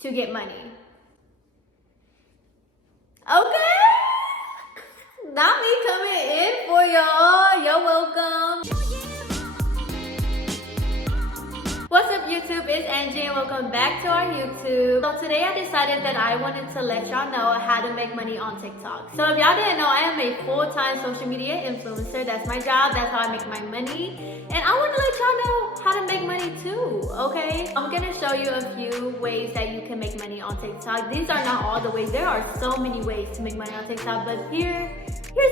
to get money. Okay? Not me coming in for y'all. You're welcome. What's up, YouTube? It's Angie and welcome back to our YouTube. So today I decided that I wanted to let y'all know how to make money on TikTok. So if y'all didn't know, I am a full-time social media influencer. That's my job. That's how I make my money. And I want to let y'all know how to make money too, okay? I'm going to show you a few ways that you can make money on TikTok. These are not all the ways. There are so many ways to make money on TikTok, but here's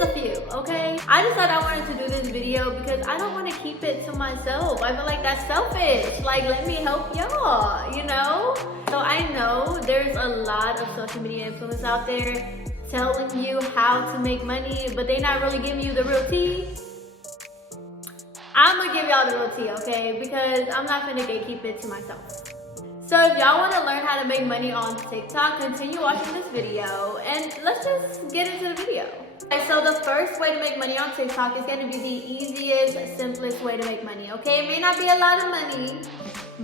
a few, okay? I decided I wanted to do this video because I don't want to keep it to myself. I feel like that's selfish. Like, let me help y'all, you know? So I know there's a lot of social media influencers out there telling you how to make money, but they not really giving you the real tea. I'm gonna give y'all the real tea, okay? Because I'm not gonna keep it to myself. So if y'all want to learn how to make money on TikTok, continue watching this video and let's just get into the video. Okay, so the first way to make money on TikTok is going to be the easiest, simplest way to make money, okay? It may not be a lot of money,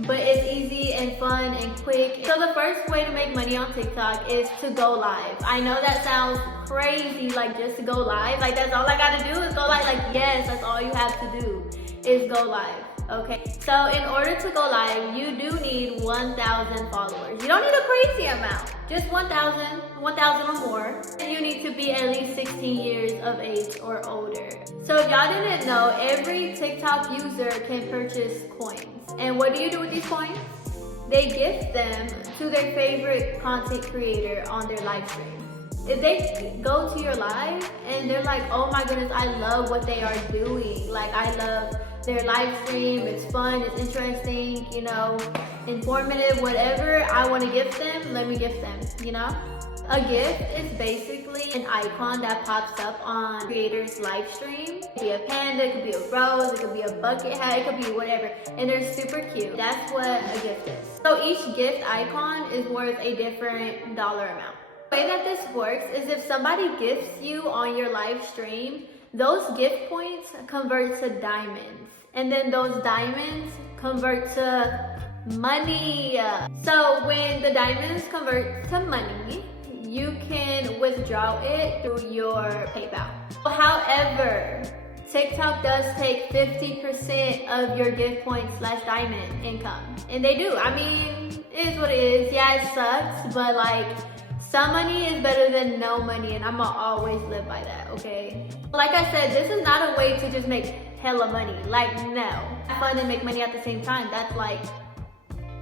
but it's easy and fun and quick. So the first way to make money on TikTok is to go live. I know that sounds crazy, like just to go live. Like that's all I got to do is go live. Like yes, that's all you have to do is go live. Okay, so in order to go live, you do need 1,000 followers. You don't need a crazy amount, just 1,000 or more. And you need to be at least 16 years of age or older. So if y'all didn't know, every TikTok user can purchase coins. And what do you do with these coins? They gift them to their favorite content creator on their live stream. If they go to your live and they're like, oh my goodness, I love what they are doing. Like I love their live stream, it's fun, it's interesting, you know, informative, whatever I want to gift them, let me gift them, you know? A gift is basically an icon that pops up on creators' live stream. It could be a panda, it could be a rose, it could be a bucket hat, it could be whatever. And they're super cute. That's what a gift is. So each gift icon is worth a different dollar amount. The way that this works is if somebody gifts you on your live stream, those gift points convert to diamonds. And then those diamonds convert to money. So when the diamonds convert to money, you can withdraw it through your PayPal. However, TikTok does take 50% of your gift points / diamond income. And they do. I mean, it is what it is. Yeah, it sucks, but like, some money is better than no money, and I'ma always live by that, okay? Like I said, this is not a way to just make hella money. Like, no. Have fun and make money at the same time. That's like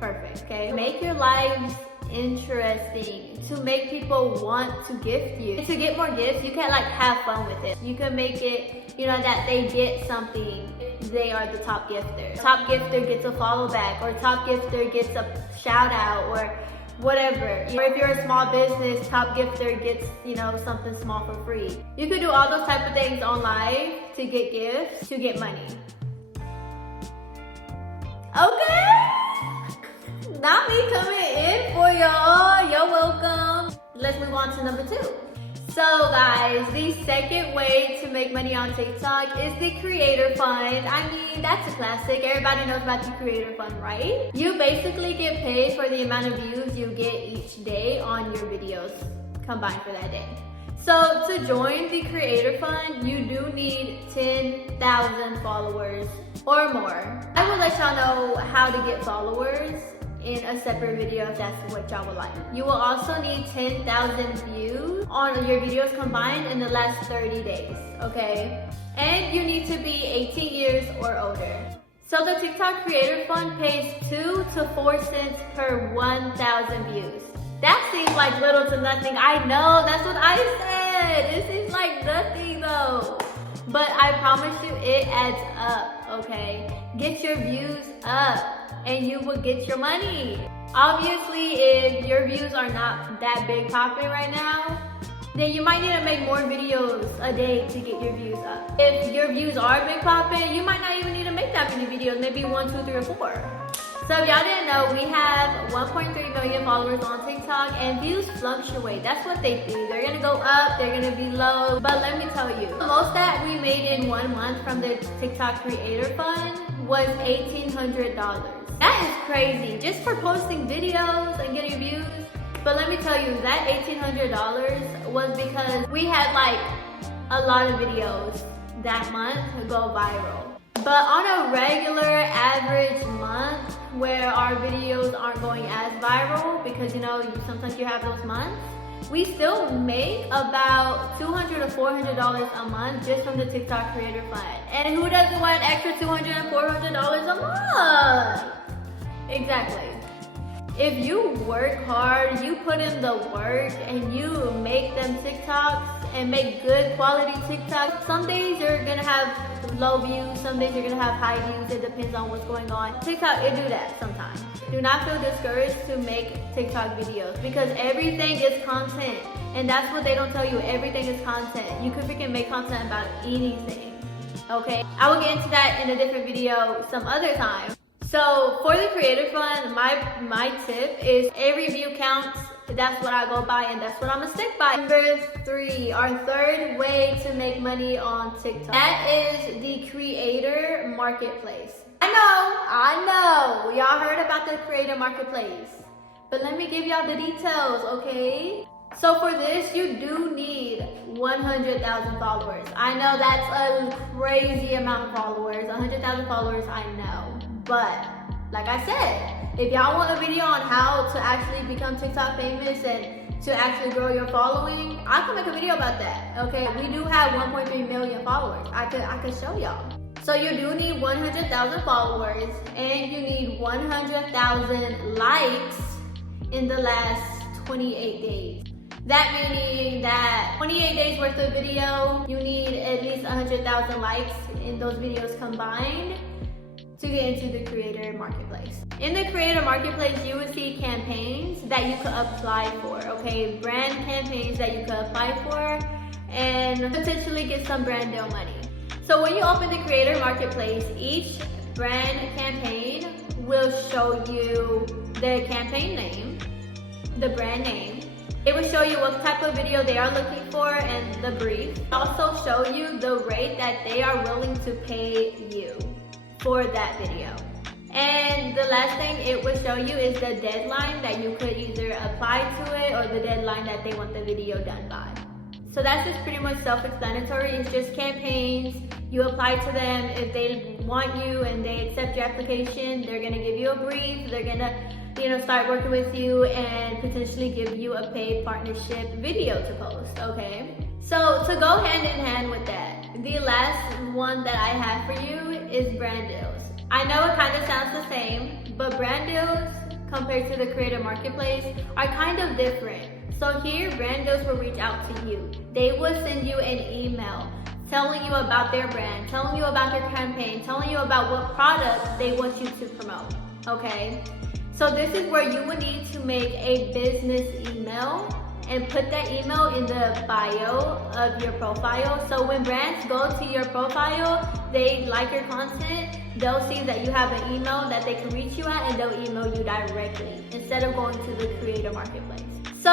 perfect, okay? Make your lives interesting to make people want to gift you. And to get more gifts, you can like have fun with it. You can make it, you know, that they get something. They are the top gifter. Top gifter gets a follow back, or top gifter gets a shout out, or whatever. Or if you're a small business, top gifter gets, you know, something small for free. You could do all those type of things on live to get gifts, to get money. Okay? Not me coming in for y'all. You're welcome. Let's move on to number 2. So guys, the second way to make money on TikTok is the creator fund. I mean, that's a classic. Everybody knows about the creator fund, right? You basically get paid for the amount of views you get each day on your videos combined for that day. So to join the creator fund, you do need 10,000 followers or more. I will let y'all know how to get followers in a separate video if that's what y'all would like. You will also need 10,000 views on your videos combined in the last 30 days, okay? And you need to be 18 years or older. So the TikTok Creator Fund pays 2 to 4 cents per 1,000 views. That seems like little to nothing. I know, that's what I said. It seems like nothing though. But I promise you it adds up, okay? Get your views up and you will get your money. Obviously, if your views are not that big popping right now, then you might need to make more videos a day to get your views up. If your views are big popping, you might not even need to make that many videos, maybe 1, 2, 3, or 4. So if y'all didn't know, we have 1.3 million followers on TikTok and views fluctuate. That's what they do. They're gonna go up, they're gonna be low. But let me tell you, the most that we made in 1 month from the TikTok Creator Fund was $1,800. That is crazy, just for posting videos and getting views. But let me tell you, that $1,800 was because we had like a lot of videos that month go viral. But on a regular average month where our videos aren't going as viral, because you know, sometimes you have those months, we still make about $200 to $400 a month just from the TikTok Creator Fund. And who doesn't want an extra $200 and $400 a month? Exactly. If you work hard, you put in the work, and you make them TikToks and make good quality TikToks, some days you're gonna have low views, some days you're gonna have high views. It depends on what's going on. TikTok, it do that sometimes. Do not feel discouraged to make TikTok videos, because everything is content, and that's what they don't tell you. Everything is content. You can freaking make content about anything, okay? I will get into that in a different video some other time. So for the Creator Fund, my tip is every view counts. That's what I go by, and that's what I'm gonna stick by. Number 3, our third way to make money on TikTok. That is the Creator Marketplace. I know, y'all heard about the Creator Marketplace, but let me give y'all the details, okay? So for this, you do need 100,000 followers. I know that's a crazy amount of followers. 100,000 followers, I know. But like I said, if y'all want a video on how to actually become TikTok famous and to actually grow your following, I can make a video about that, okay? We do have 1.3 million followers. I could show y'all. So you do need 100,000 followers, and you need 100,000 likes in the last 28 days. That meaning that 28 days worth of video, you need at least 100,000 likes in those videos combined to get into the Creator Marketplace. In the Creator Marketplace, you will see campaigns that you could apply for, okay? Brand campaigns that you could apply for and potentially get some brand deal money. So when you open the Creator Marketplace, each brand campaign will show you the campaign name, the brand name. It will show you what type of video they are looking for and the brief. Also show you the rate that they are willing to pay you for that video. And the last thing it will show you is the deadline that you could either apply to it or the deadline that they want the video done by. So that's just pretty much self-explanatory. It's just campaigns. You apply to them. If they want you and they accept your application, they're gonna give you a brief. They're gonna, start working with you and potentially give you a paid partnership video to post, okay? So to go hand in hand with that, the last one that I have for you is brand deals. I know it kind of sounds the same, but brand deals compared to the Creator Marketplace are kind of different. So here, brand deals will reach out to you. They will send you an email telling you about their brand, telling you about their campaign, telling you about what products they want you to promote, okay? So this is where you would need to make a business email and put that email in the bio of your profile. So when brands go to your profile, they like your content, they'll see that you have an email that they can reach you at, and they'll email you directly instead of going to the Creator Marketplace. So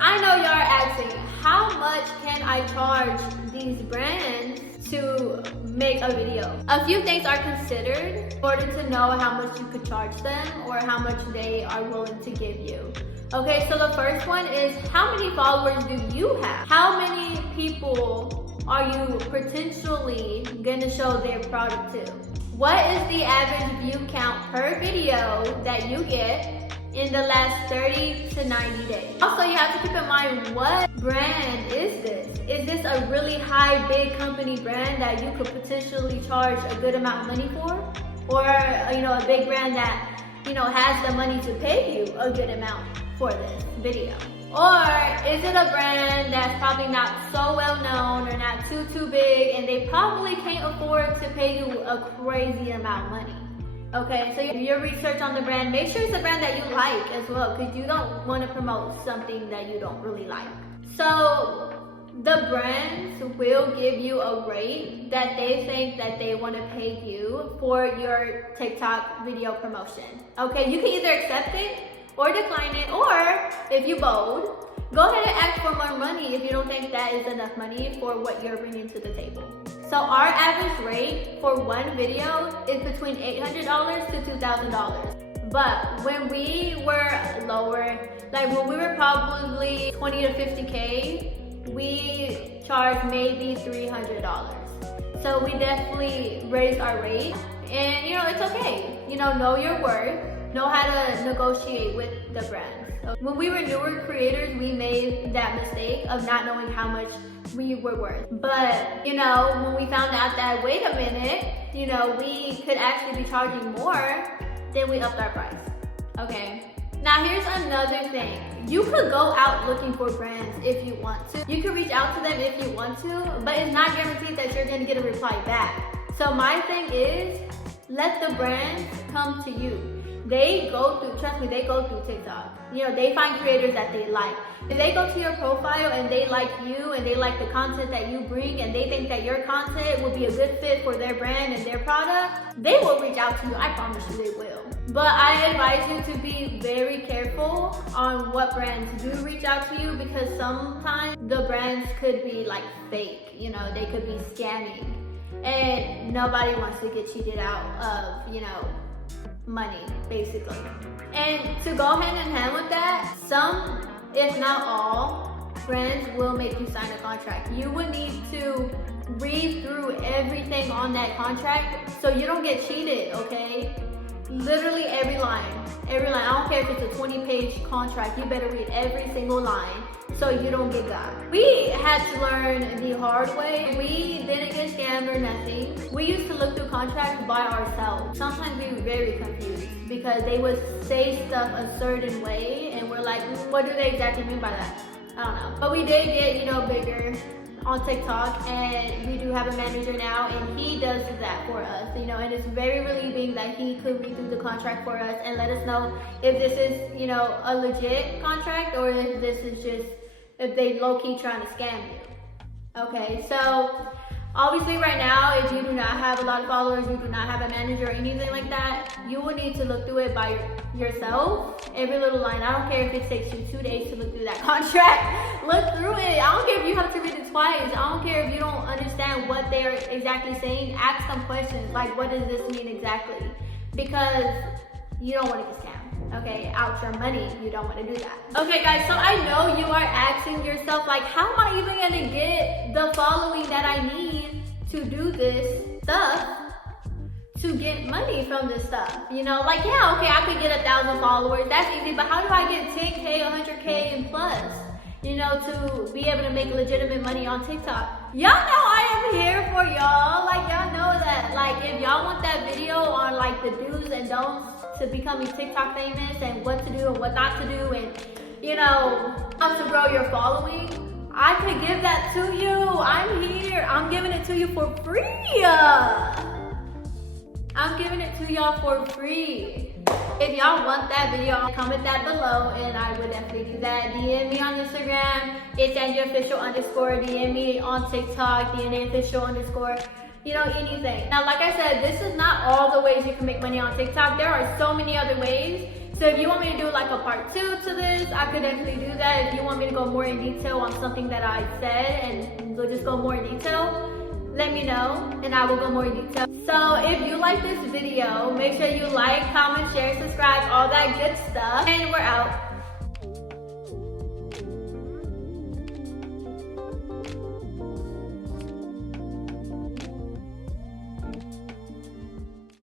I know y'all are asking, how much can I charge these brands to make a video? A few things are considered in order to know how much you could charge them or how much they are willing to give you. Okay, so the first one is, how many followers do you have? How many people are you potentially gonna show their product to? What is the average view count per video that you get in the last 30 to 90 days? Also, you have to keep in mind, what brand is this? Is this a really high, big company brand that you could potentially charge a good amount of money for? Or, a big brand that, has the money to pay you a good amount for this video? Or is it a brand that's probably not so well known or not too big, and they probably can't afford to pay you a crazy amount of money? Okay, so your research on the brand, make sure it's a brand that you like as well, because you don't want to promote something that you don't really like. So the brands will give you a rate that they think that they want to pay you for your TikTok video promotion. Okay, you can either accept it or decline it, or if you bold, go ahead and ask for more money if you don't think that is enough money for what you're bringing to the table. So our average rate for one video is between $800 to $2,000. But when we were lower, like when we were probably 20 to 50K, we charged maybe $300. So we definitely raised our rate, and it's okay. Know your worth, know how to negotiate with the brands. So when we were newer creators, we made that mistake of not knowing how much we were worth. But when we found out that, wait a minute, we could actually be charging more, then we upped our price. Okay. Now here's another thing. You could go out looking for brands if you want to. You can reach out to them if you want to, but it's not guaranteed that you're gonna get a reply back. So my thing is, let the brands come to you. They go through, trust me, they go through TikTok. They find creators that they like. If they go to your profile and they like you and they like the content that you bring and they think that your content will be a good fit for their brand and their product, they will reach out to you. I promise you they will. But I advise you to be very careful on what brands do reach out to you, because sometimes the brands could be like fake. They could be scamming, and nobody wants to get cheated out of, money, basically. And to go hand in hand with that, some, if not all, brands will make you sign a contract. You would need to read through everything on that contract so you don't get cheated, okay? Literally every line. I don't care if it's a 20-page contract, you better read every single line so you don't get got. We had to learn the hard way. We didn't get scammed or nothing. We used to look through contracts by ourselves. Sometimes we were very confused because they would say stuff a certain way and we're like, what do they exactly mean by that? I don't know. But we did get, bigger on TikTok, and we do have a manager now, and he does that for us, and it's very relieving that he could read through the contract for us and let us know if this is, a legit contract or if this is just, if they low-key trying to scam you. Okay, so obviously right now, if you do not have a lot of followers, you do not have a manager or anything like that, you will need to look through it by yourself, every little line. I don't care if it takes you 2 days to look through that contract. Look through it. I don't care if you have to read it twice. I don't care if you don't understand what they're exactly saying. Ask some questions like, what does this mean exactly? Because you don't want to get scammed. Okay, out your money, you don't want to do that. Okay guys, so I know you are asking yourself, like, how am I even gonna get the following that I need to do this stuff, to get money from this stuff? Like, yeah, okay, I could get 1,000 followers, that's easy, but how do I get 10K, 100K and plus, to be able to make legitimate money on TikTok? Y'all know I am here for y'all. Like, y'all know that, like, if y'all want that video on, like, the do's and don'ts to becoming TikTok famous and what to do and what not to do, and how to grow your following, I could give that to you. I'm here. I'm giving it to you for free. I'm giving it to y'all for free. If y'all want that video, comment that below and I would definitely do that. DM me on Instagram, it's Dnaofficial_. DM me on TikTok, Dnaofficial_. Anything. Now, like I said, this is not all the ways you can make money on TikTok. There are so many other ways. So if you want me to do like a part 2 to this, I could definitely do that. If you want me to go more in detail on something that I said and we'll just go more in detail, let me know and I will go more in detail. So if you like this video, make sure you like, comment, share, subscribe, all that good stuff. And we're out.